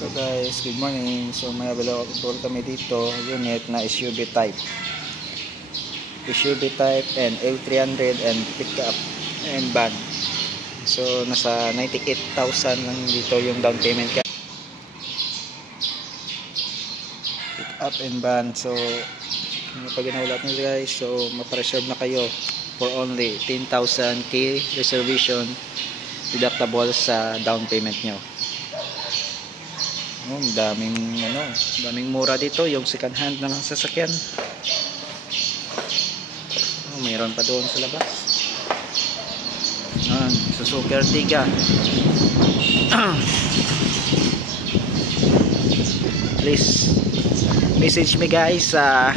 So guys, good morning. So may available kami dito unit na SUV type and L300 and pickup and van. So nasa 98,000 lang dito yung down payment ka. Pickup and van. So pag ginawlat nyo guys, so mapareserve na kayo for only 10,000 K reservation deductible sa down payment nyo. Daming mura dito, yung second hand na lang sasakyan. Mayroon pa doon sa labas. Suzuki Ertiga. Please message me guys sa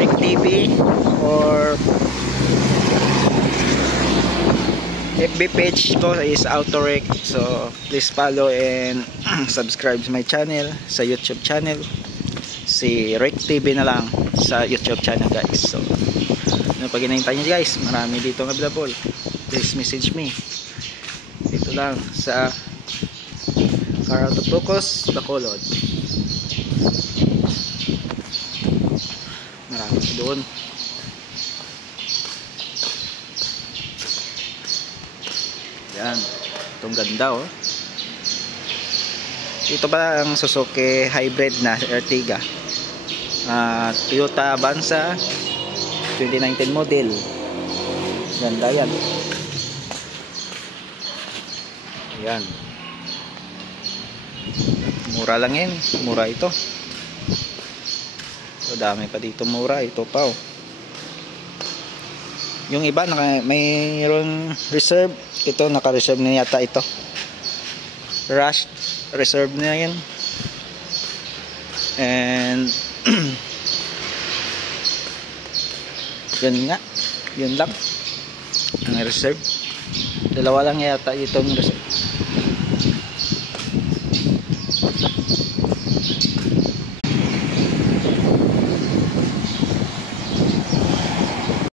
Rick TV or FB page ko is Autorec. So please follow and subscribe to my channel sa YouTube channel, si Rick TV na lang sa YouTube channel guys. So ano pag hinahintay nyo guys, marami dito available. Please message me dito lang sa Car Auto Focus Bacolod. Marami doon. Yan, itong ganda oh. Ito ba ang Suzuki hybrid na Ertiga, Toyota Avanza 2019 model. Ganda yan. Yan, mura lang yan, mura ito. So dami pa dito mura. Ito pa oh. Yung iba mayroon reserve. Ito naka-reserve na yata ito. Rush reserve na yan. And yun nga, yun lang ang reserve. Dalawa lang yata itong reserve.